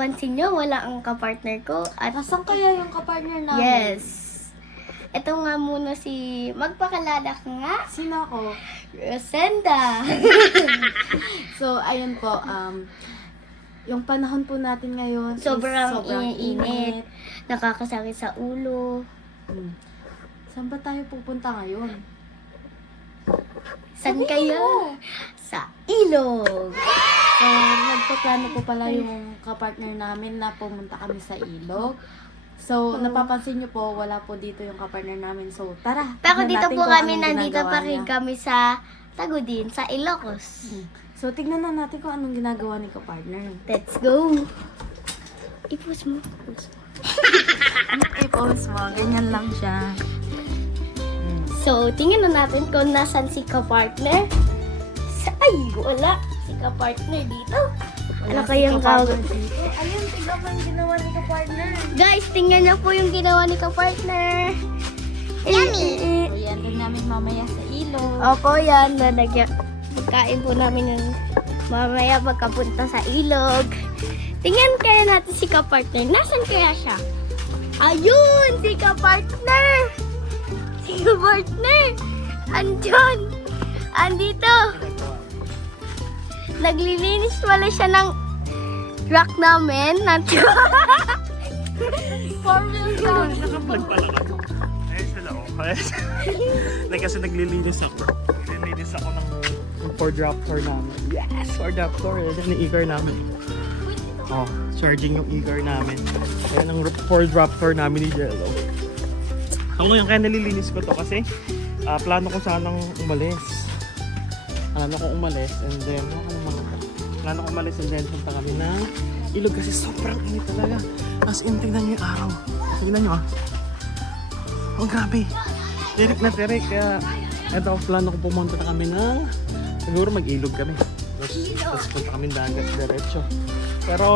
napapansin nyo, wala ang kapartner ko. At Nasaan kaya yung kapartner namin? yes. Ito nga muna si... Magpakalala ka nga. Sino ako? Rosenda. So, ayun po, yung panahon po natin ngayon is Sobrang sobrang init. Nakakasakit sa ulo. Hmm. Saan ba tayo pupunta ngayon? Saan Sabihin kayo? mo. Sa ilog. So, nagpaplano po pala yung kapartner namin na pumunta kami sa ilog. So, napapansin nyo po, wala po dito yung kapartner namin. So, tara. Pero tignan dito natin po kung kami, anong nandito ginagawa pa rin niya. kami sa Tagudin, sa Ilocos. So, tignan na natin kung anong ginagawa ni kapartner. Let's go. Ipus mo. Ipus mo. I-post mo, ganyan lang siya. So, tingnan na natin kung nasan si kapartner. Ay, wala. Si kapartner dito. Ano kayang gawin? Ayun, tignan mo yung ginawa ni kapartner. Guys, tingnan niyo po yung ginawa ni kapartner. Yummy! So, yan din namin mamaya sa ilog. Opo, yan. Lalagyan. Pagkain po namin yung mamaya pagkapunta sa ilog. Tingnan kaya natin si kapartner. Nasaan kaya siya? Ayun! Si kapartner! Si kapartner! Andyan! Andito! Naglilinis pala siya ng truck namin. For real lang. Nakablog pala ka. Ayun sila oh. Like kasi naglilinis ako. Naglilinis ako ng Ford Raptor namin. Yes! Ford Raptor. Yan yung e-car namin. Oh, charging yung e-car namin. Ayan ang Ford Raptor namin ni Jello. Ako yung kaya nalilinis ko to kasi plano ko sanang umalis. Plano ko umalis and then punta kami ng ilog kasi sobrang init talaga. As in, tingnan nyo yung araw. Tingnan nyo ah. Oh, grabe. Tirik na tirik. Kaya, eto, plano ko pumunta na kami ng, siguro mag-ilog kami. Tapos punta kami dagat, diretso. Pero,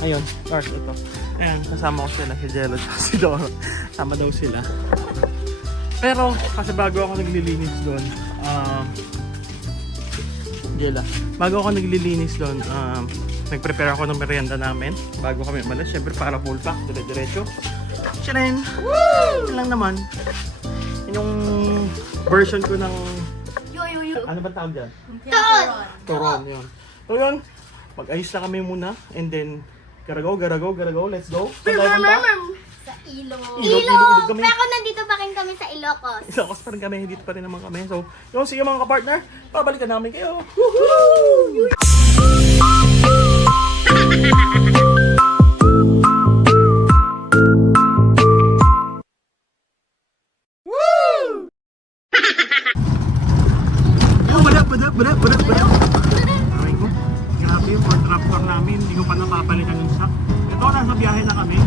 ayun, Lars, ito. Ayan, kasama ko sila, si Jello at si Doro. Sama daw sila. Pero, kasi bago ako naglilinis doon, Jella, bago ako naglilinis doon, nag-prepare ako ng merienda namin bago kami umalis. Siyempre para full pack, dire-diretso. Tcharin! Woo! Yun lang naman. Yun yung version ko ng... Ano ba tawag dyan? Turon, yun. So yun, mag-ayos na kami muna and then garago, let's go. So, tayo punta? Sa ilog. Ilog! kami. Pero nandito pa rin kami sa Ilocos. Ilocos pa rin kami, dito pa rin naman kami. So, yun, sige mga kapartner, babalikan namin kayo. Bada. Aray ko, grabe yung Ford Raptor namin, hindi ko pa napapalitan yung shock. Ito, nasa biyahe na kami.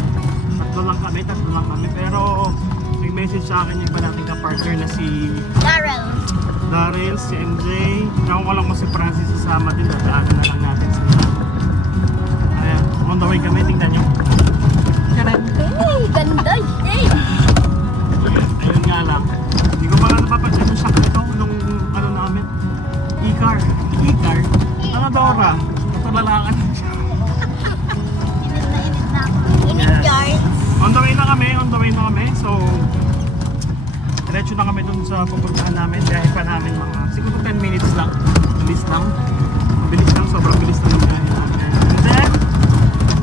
Tatlo lang kami. Pero, may message sa akin yung iba nating kapartner na si Daryl, si MJ. Naku ko lang mo si Francis sasama din. Daanan na lang natin sila. Ayan, on the way kami. Tingnan nyo. Charan! Hey, ganda! Hey! Ayun nga lang. Hindi ko pala napapansin yung shock nito nung ano namin. E-car. Ano Dora? Natulalangan. Init guards. On the way na kami. So, diretso na kami dun sa pupuntahan namin. Biyahe pa namin mga siguro 10 minutes lang. Bilis lang. Sobrang bilis lang yung biyahe namin. And then,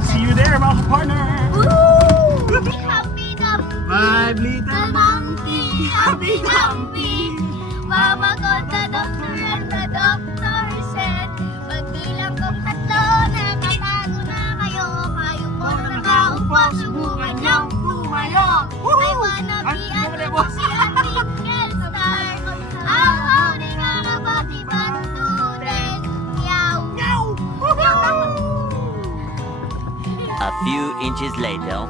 see you there mga partner! Woo! Happy Dumpy! 5 little monkey! Happy Dumpy! Mama ko the doctor and the doctor said pagbilang kong tatlo, nakatago na kayo. Kayo po na nakaupo, subukan niyong tumayo. I wanna be a Lucy at Twinkle Star. Ang huli nga na bati banturin. Meow! A few inches later.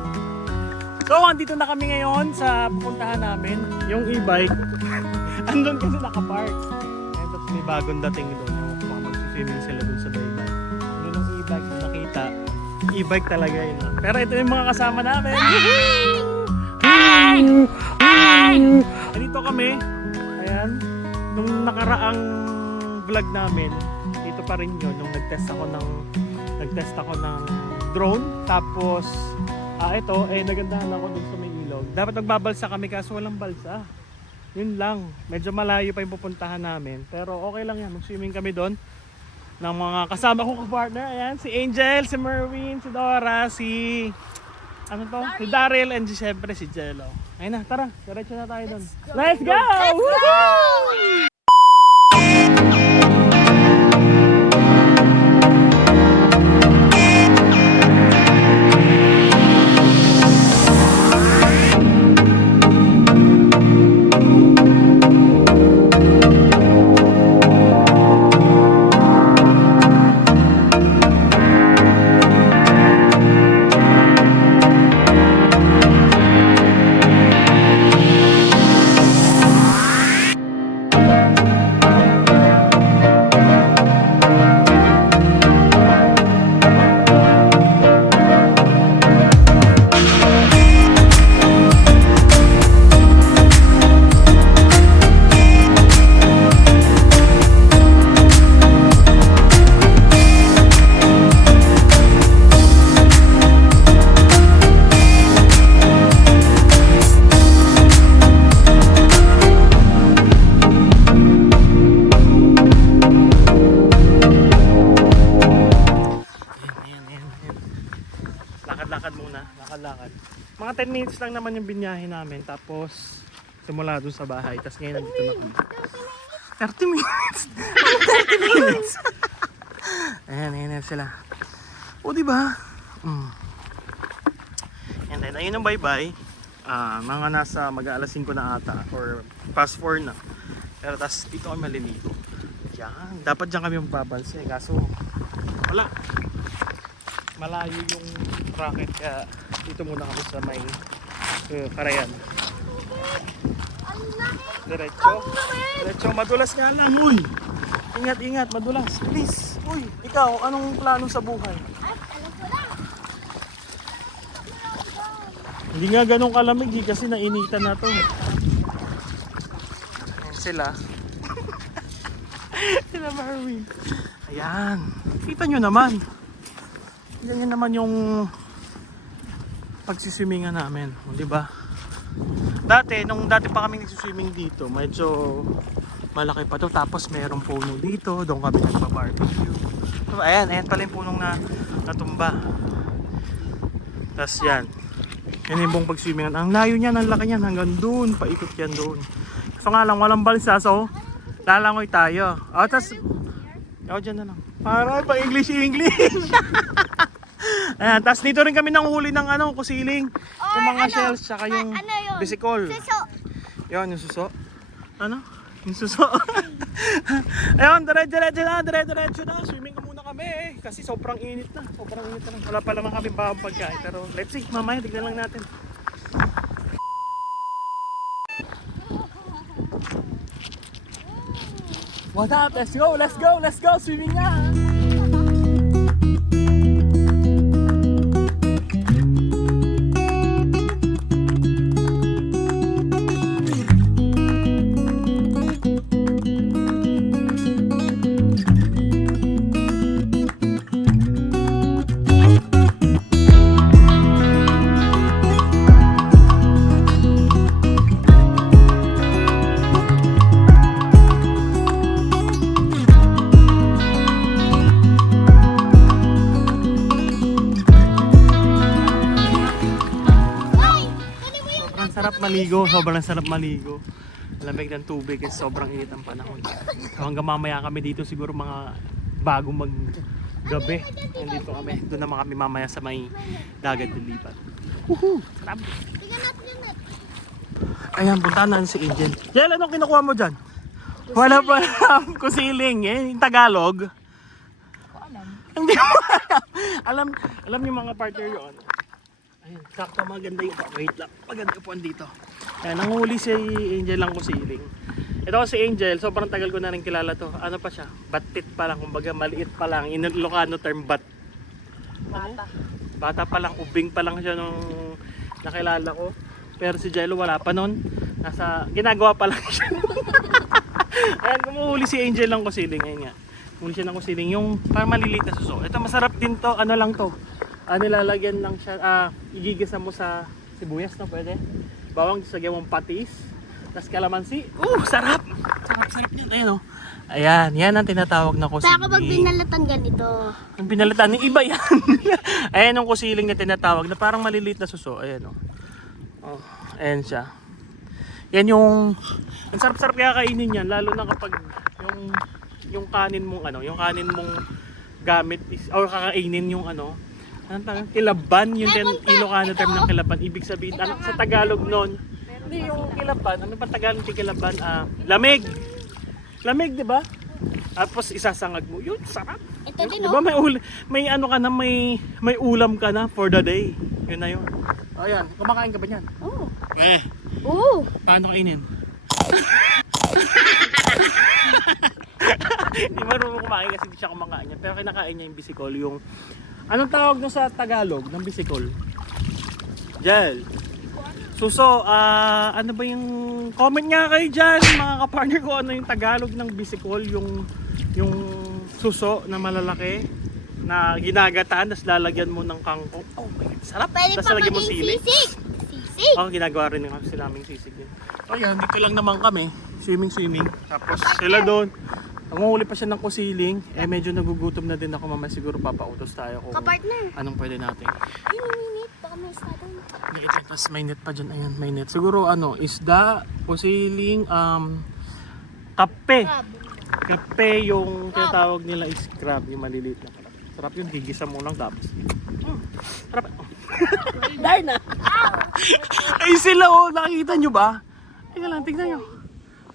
So, andito na kami ngayon sa pupuntahan namin. Yung e-bike. Andun kasi nakapark. Ayun, tapos may bagong dating doon. Baka mag-swimming sila doon sa baybay. Ano yung e-bike na nakita? E-bike talaga yun. Pero ito yung mga kasama namin. Dito kami. Ayan. Nung nakaraang vlog namin, dito pa rin yun. Nung nag-test ako ng nag-test ako ng drone. Tapos, ito, nagandahan ako dun sa may ilog. Dapat magbabalsa kami kaso walang balsa. Yun lang. Medyo malayo pa yung pupuntahan namin. Pero okay lang yan. Mag-swimming kami doon ng mga kasama kong kapartner. Ayan, si Angel, si Merwin, si Dora, si... Ano to? Si Daryl and siyempre si Jello. Ayun na, tara. Diretso na tayo doon. Let's go! Woohoo! Lakad-lakad muna, lakad-lakad. Mga 10 minutes lang naman yung binyahe namin. Tapos, simula dun sa bahay. Tapos ngayon nandito na kami. 30 minutes! 30 minutes! Ayan sila. O, diba? And then, ayun ang bye-bye. Mga nasa mag-aalas 5 na ata. Or past 4 na. Pero tapos dito kami maliligo. Yan. Dapat dyan kami magbabalsa eh. Kaso, wala. Malayo yung racket kaya dito muna kami sa may Karayan. Diretso, madulas nga lang, uy! Ingat, madulas, please! Uy, ikaw, anong plano sa buhay? Hindi nga ganun kalamig kasi nainitan na to. Ayan sila. Sila Marvin. Ayan, kita nyo naman. Yan naman yung pagsiswimingan namin, di ba? Nung dati pa kami nagsiswimming dito, medyo malaki pa to. Tapos mayroong puno dito, doon kami nagpa-barbecue. So, ayan pala yung punong natumba. Tapos yan yung buong pagswimingan. Ang layo niyan, ang laki niyan, hanggang doon, paikot yan doon. So nga lang, walang balsa, so lalangoy tayo. Tapos, dyan na lang. Para pa English. Ayan, tapos dito rin kami nanghuli ng kusiling. Yung mga shells, tsaka yung bisikol. Suso. Yun, yung suso. Ano? Yung suso. Ayun, diretso na. Swimming muna kami kasi sobrang init na. Wala pa naman kami bagong pagkain. Pero let's see, mamaya tignan lang natin. What up? Let's go! Swimming na! Sobrang sarap maligo. Lamig ng tubig kasi sobrang init ang panahon. So hanggang mamaya kami dito siguro mga bago maggabi. Nandito kami. Doon naman kami mamaya sa may dagat lilipat. Woohoo! Sarap! Ayan, punta na si Angel. Jel, anong kinukuha mo dyan? Wala pa lang kusiling eh. Yung Tagalog. Hindi mo alam. Alam yung mga partner yun. Ayun, sakto maganda yung wait lang. Maganda yung puwan dito. Ayan, nanghuli si Angel lang kusiling. Ito si Angel, sobrang tagal ko na rin kilala to. Ano pa siya? Batit pa lang, kumbaga maliit pa lang. In Ilocano term bat. Bata pa lang, ubing pa lang siya nung nakilala ko. Pero si Jello wala pa nun. Ginagawa pa lang siya. Ayan, kumuhuli si Angel lang kusiling. Ayan nga. Huli siya ng kusiling, yung parang maliliit na suso. Ito masarap din to, ano lang to. Nilalagyan lang siya, igigisa mo sa sibuyas na pwede. Bawang, sagyan mong patis. Tapos kalamansi. Sarap! Sarap yan. Ayan o. Ayan, yan ang tinatawag na kusiling. Saka pag binalatan ganito. Ang pinalitan ng iba yan. Ayan ang kusiling na tinatawag na parang maliliit na suso. Ayan o. Oh, ayan siya. Yan yung, ang sarap-sarap kaya kainin yan. Lalo na kapag yung kanin mong yung kanin mong gamit is, or kakainin yung anong tawag? Kilaban, yun din Ilocano term ng kilaban. Ibig sabihin, sa Tagalog nun, hindi yung kilaban, ano pa Tagalog yung kilaban? Lamig! Lamig, di ba? Tapos isasangag mo, yun, sarap! Ito din, Di ba may ano ka na, may ulam ka na for the day. Yun na yun. Ayan, kumakain ka ba niyan? Oo. Oo. Paano kainin? Hindi marunong kumain kasi hindi siya kumakain niya. Pero kinakain niya yung bisikol. Yung, anong tawag nyo sa Tagalog ng bisikol? Jel. Suso, ano ba yung comment nga kayo dyan mga kapartner ko, ano yung Tagalog ng bisikol, yung suso na malalaki na ginagataan, tapos lalagyan mo ng kangkong. Oh my God, sarap! Pwede Tapos pa lalagyan mo maging sili. sisig. Sisig. Oh, ginagawa rin ng sila naming sisig din. Oh yan, dito lang naman kami, swimming. Tapos sila doon, nanguhuli pa siya ng kusiling. Medyo nagugutom na din ako, mamaya siguro papautos tayo kung Kapartner. anong pwede natin. Ay, minit. Baka may isda doon. Tapos may net pa dyan, ayan, may net. Siguro isda, kusiling, kape. Kape yung tinatawag nila is crab, yung maliliit na crab. Sarap yun, gigisa mo lang tapos. Sarap. Darna! Ay sila nakikita nyo ba? Teka lang, tignan nyo.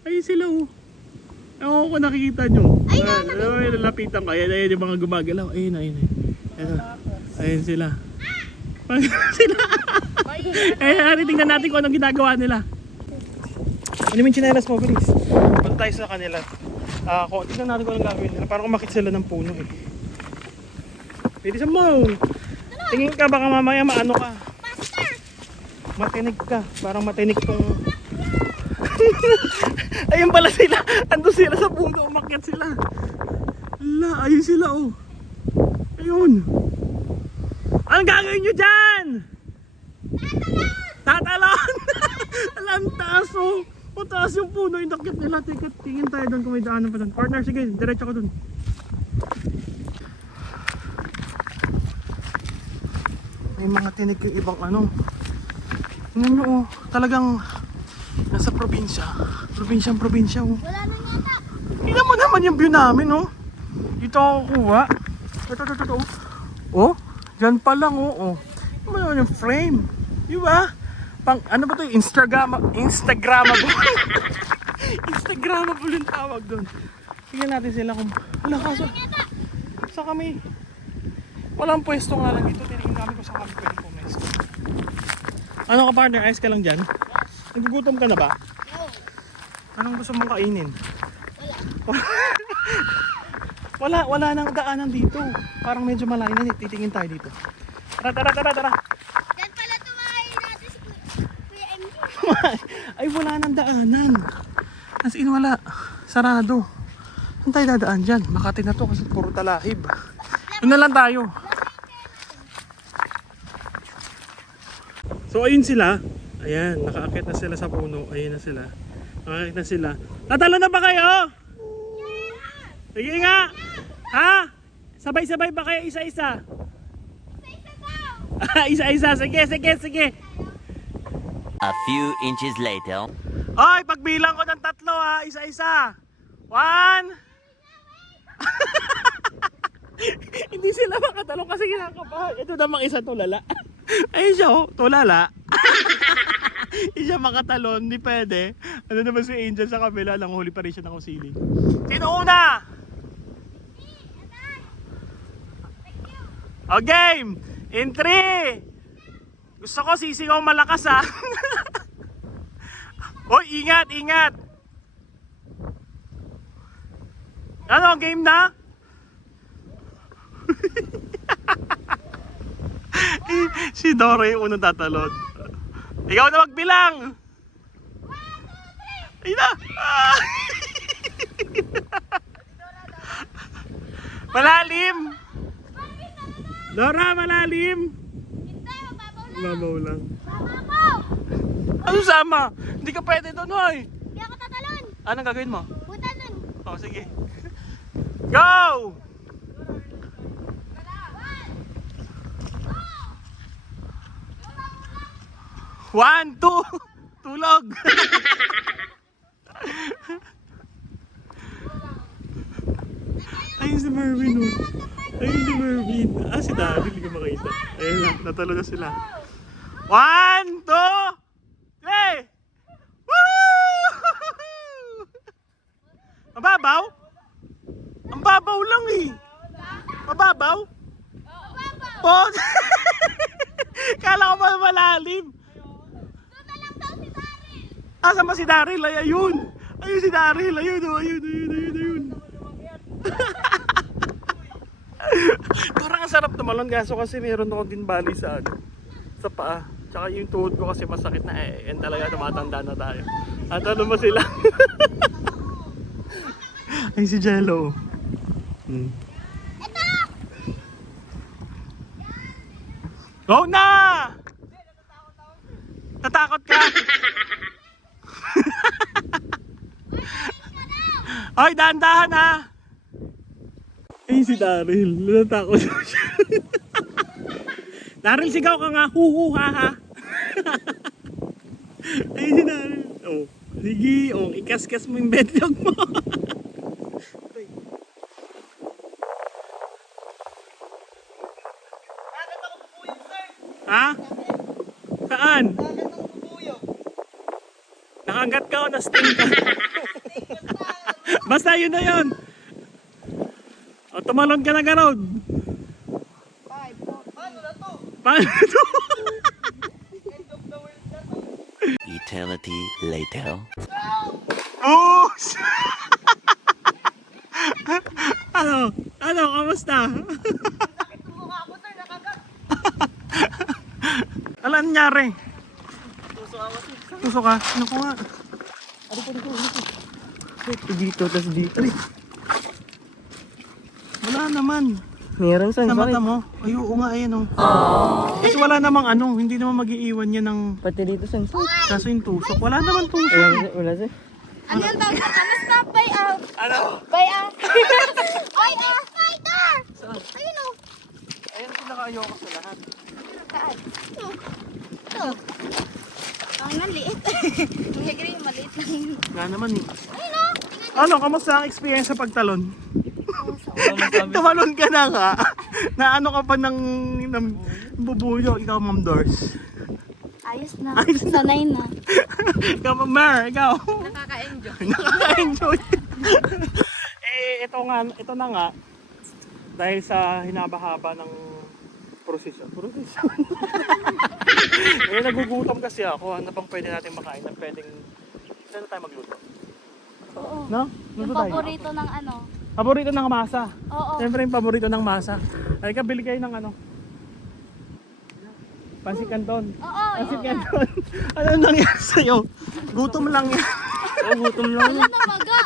Ay sila ewan ko nakikita nyo. Ay, lalapitan ko. Ayan yung mga gumagalaw. Ayun. Ayun sila. Sila. Ayun, tingnan natin kung anong ginagawa nila. Ano yung chinelas mo, bilis? Punta tayo sa kanila. Tingnan natin kung anong gagawin nila. Parang umakit sila ng puno eh. Bilisan mo! Tingin ka, baka mamaya maano ka. Matinig ka. Parang matinig tong... Ayun pala sila. Ando sila sa puno. Umakyat sila. Ayun sila Ayun. Anong gagawin nyo dyan? Tatalon! Alam, taas taas yung puno. Yung dakit nila. Tingin tayo doon kung may daanan pa doon. Partner, sige. Diretso ko doon. May mga tinig yung ibang tingnan nyo talagang nasa probinsya. Probinsya Wala nang yata. Tingnan mo naman yung view namin Dito ako kuha. Ito. Dyan pa lang Tingnan mo naman yung frame. Diba? Ano ba ito? Instagramable. Instagramable yung tawag doon. Tingnan natin sila kung wala kaso. Sa kami. Walang pwesto nga lang dito. Tinignan namin kung saan kami pwede pumesto. Ano ka partner? Ayos ka lang dyan? Nagugutom ka na ba? No. Anong gusto mong kainin? Wala nang daanan dito. Parang medyo malayo na. Titingin tayo dito. Tara. Diyan pala tumahin natin si Kuya MJ. Ay wala nang daanan. As in wala. Sarado. Saan tayo dadaan dyan? Makati na to kasi puro talahib. Doon na lang tayo. So ayun sila. Ayan, nakaakit na sila sa puno. Ayun na sila. Nakaakit na sila. Tatalo na ba kayo? Sige nga. Ha? Sabay-sabay ba kayo isa-isa? Isa-isa. Sige. A few inches later. Hoy, pagbilang ko ng 3 isa-isa. 1. Hindi sila makatalong kasi kinakabahan. Ito namang isa tulala. Ayun siya tulala. Hindi siya makatalon, hindi pwede. Ano naman si Angel sa kabila, nanguhuli pa rin siya ng kusiling. Sino una? O game! In 3! Gusto ko sisingaw malakas Hoy, ingat! Ano, game na? Si Dore yung unang tatalon. Ikaw na magbilang! 1, 2, 3! Ayun na! Malalim! Laura, malalim! Hindi, mababaw lang. Mabaw lang. Mababaw! Ano sama? Hindi ka pwede doon, hoy! Hindi ako tatalon. Anong gagawin mo? Punta nun. Oh, sige. Go! One, two, tulog! Ayun si Mervin, oh. Ayun si Mervin. Ah, si Daddy, hindi ko makita. Ayun na, natalo na sila. One, two, three! Woo! Mababaw? Ang babaw lang eh. Mababaw? Oh! Kala ko ba malalim? Doon na lang daw si Daryl. Asa ba si Daryl? Ay, ayun! Ayun si Daryl! Ayun, oh, ayun. Parang ang sarap tumalon kaso kasi meron ako din bali sa ano, sa paa. Tsaka yung tuhod ko kasi masakit na yan talaga tumatanda na tayo. At ano ba sila? Ay si Jello. Go na! Natakot ka? Ay, dahan-dahan ha! Ay, si Daryl. Natakot siya. Daryl, sigaw ka nga. Hu ha ha. Ay, si Daryl. Oh, sige. Oh, ikas-kas mo yung bedrock mo. Ha? Saan? Nakagat ka o na-sting ka? Basta yun na yun. O, tumalon ka na garod. Paano na to? Eternity later. Oh! Ano? Ano? Kamusta? Ano nangyari? Tusok ka? Ano ko nga? Ano ko dito? Dito, tas dito. Wala naman. Meron Sa mata mo? Ay, oo nga, ayan oh. Kasi wala namang ano, hindi naman mag-iiwan yan ng Pati dito sa kaso yung tusok. Wala naman tusok. wala siya. Ano yung tawag sa kamusta? Bay out. Ano? Bay out. Ay, spider! Ayun o. Ayan, pinaka-ayoko sa lahat. Saan? Ito. Ang naliit. Ang higri yung maliit lang yun. Wala naman eh. Ayun o. Ano, kamusta ang experience sa pagtalon? Tumalon ka na nga. Na ano ka pa ng bubuyo, ikaw Ma'am Doors. Ayos na. Ayos na. Sanay na. Ikaw Ma'am Mer, ikaw. Nakaka-enjoy. Nakaka-enjoy. Ito na nga. Dahil sa hinabahaba ng prosesyon. Nagugutom kasi ako. Ano bang pwede natin makain na pwedeng... Saan na tayo magluto? Oo. No? Yung Luto tayo. paborito ng ano. Paborito ng masa. Oo. Siyempre yung paborito ng masa. Ay ka, bili kayo ng ano? Pansit Canton. Oo. Pansit Canton. Ano nangyari sa'yo? Gutom lang yan. Gutom lang. Wala na maga.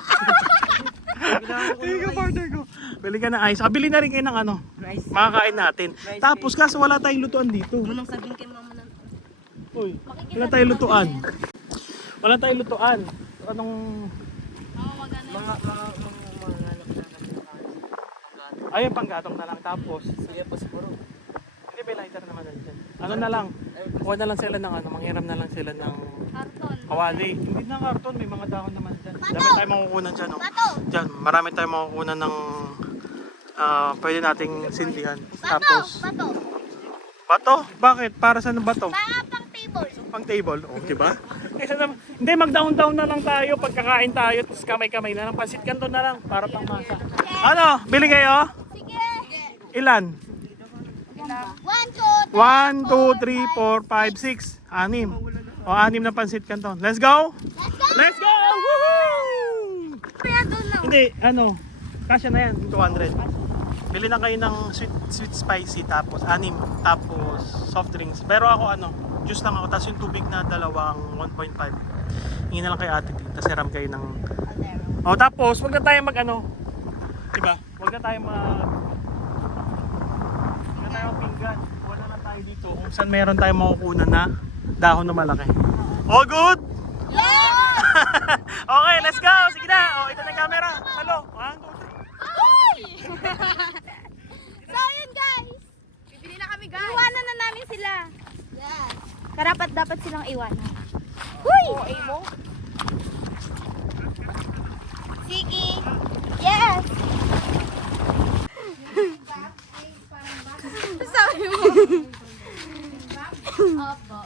Bili ka partner ko. Bili ka ng ice. Bili na rin kayo ng ano. Rice. Makakain natin. Tapos kaso wala tayong lutuan dito. Anong sabihin kay mama na? Uy, wala tayong lutuan. Wala tayong lutuan. Anong... Ayun, panggatong na lang. Tapos, Sige po siguro. hindi may lighter naman dyan. Ano na lang, kuha na lang sila ng ano, manghiram na lang sila ng Karton. kawali. Hindi na karton, may mga dahon naman dyan. Dami tayo makukunan dyan, no? Bato. Dyan, marami tayo makukunan ng pwede nating sindihan. Bato. Tapos, Bato. bato? Bakit? Para saan ang bato? Para pang table. Pang table, o, diba? Kaysa naman, hindi, mag-down-down na lang tayo pagkakain tayo, tapos kamay-kamay na lang. Pansit Canton na lang, para pang masa. Ano? Bili kayo? Sige. Ilan? 1, 2, 1, 2, 3, 4, 5, 6. 6. O, 6 na Pansit Canton. Let's go! Let's go! Woohoo! Kaya doon lang. Hindi, ano, kasya na yan, 200. Bili na kayo ng sweet spicy, tapos 6, tapos soft drinks. Pero ako ano, juice lang ako, tapos yung tubig na dalawang 1.5. Hingin na lang kay ate, tapos hiram kayo ng... O, tapos, huwag na tayo mag ano, diba? Huwag na tayo pinggan. Wala na tayo dito kung saan meron tayong makukunan na dahon na malaki. All good? Yeah! Okay, let's go! Sige na! Oh, ito na yung camera. Hello? 1, 2, 3. So yun guys. Bibili na kami guys. Iwanan na namin sila. Yes. Karapat dapat silang iwanan. Huy! mo? Sige. Yes. Sabi mo. Opo.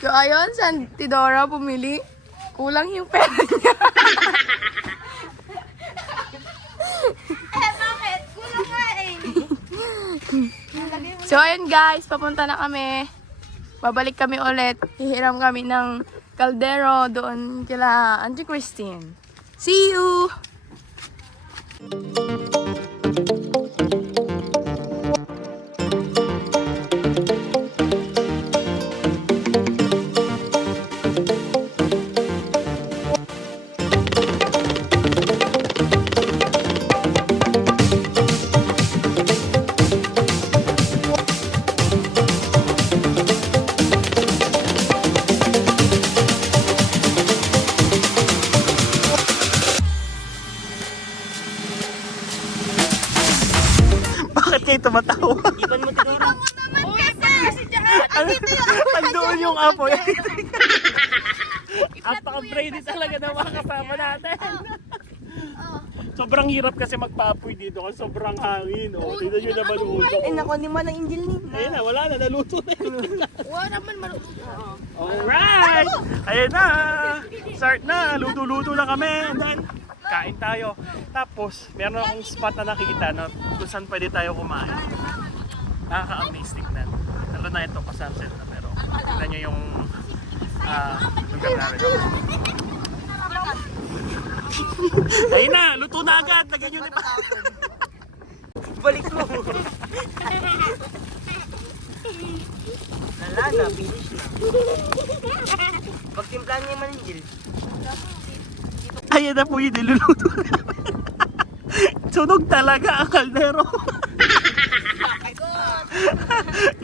So ayun, si Tidora pumili. Kulang yung pera niya. Bakit? Kulang nga eh. So ayun guys, papunta na kami. Babalik kami ulit. Hihiram kami ng kaldero doon kila Auntie Christine. See you! Bakit kayo tumatawa? Iban mo Tidora. Kasi Andoon yung apoy. Apaka-brainy talaga ng mga kasama natin. Sobrang hirap kasi magpa-apoy dito kasi sobrang hangin. Oh, tignan nyo naman ulo. Ay nako, ni man ang injil ni. Ayun na, wala na, naluto na yun. wala naman maluto. Alright! Ayun na! Start na! Luto-luto na kami! And then, kain tayo. Tapos, meron akong spot na nakikita na kung saan pwede tayo kumain. Nakaka-amaze tignan. Lalo na ito, pa-sunset na. Pero, tignan nyo yung lugar namin. Ayun na! Luto na agad! Lagyan nyo ni pa. Balik mo. Wala na, finish na. Pagtimplahan niya man injil. Ayan na po yun, niluluto namin. Sunog talaga ang kaldero.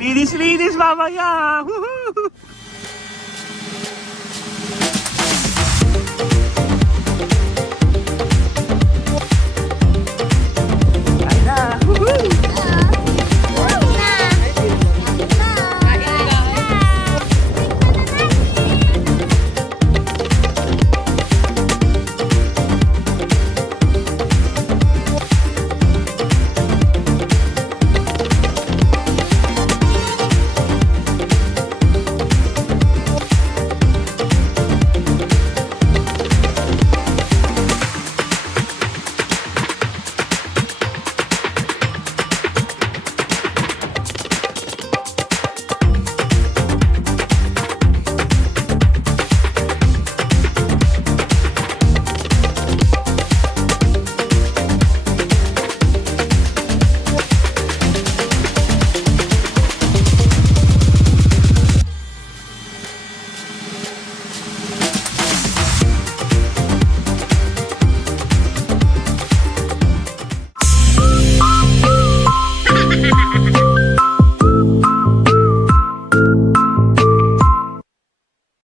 Linis-linis mamaya. Woohoo!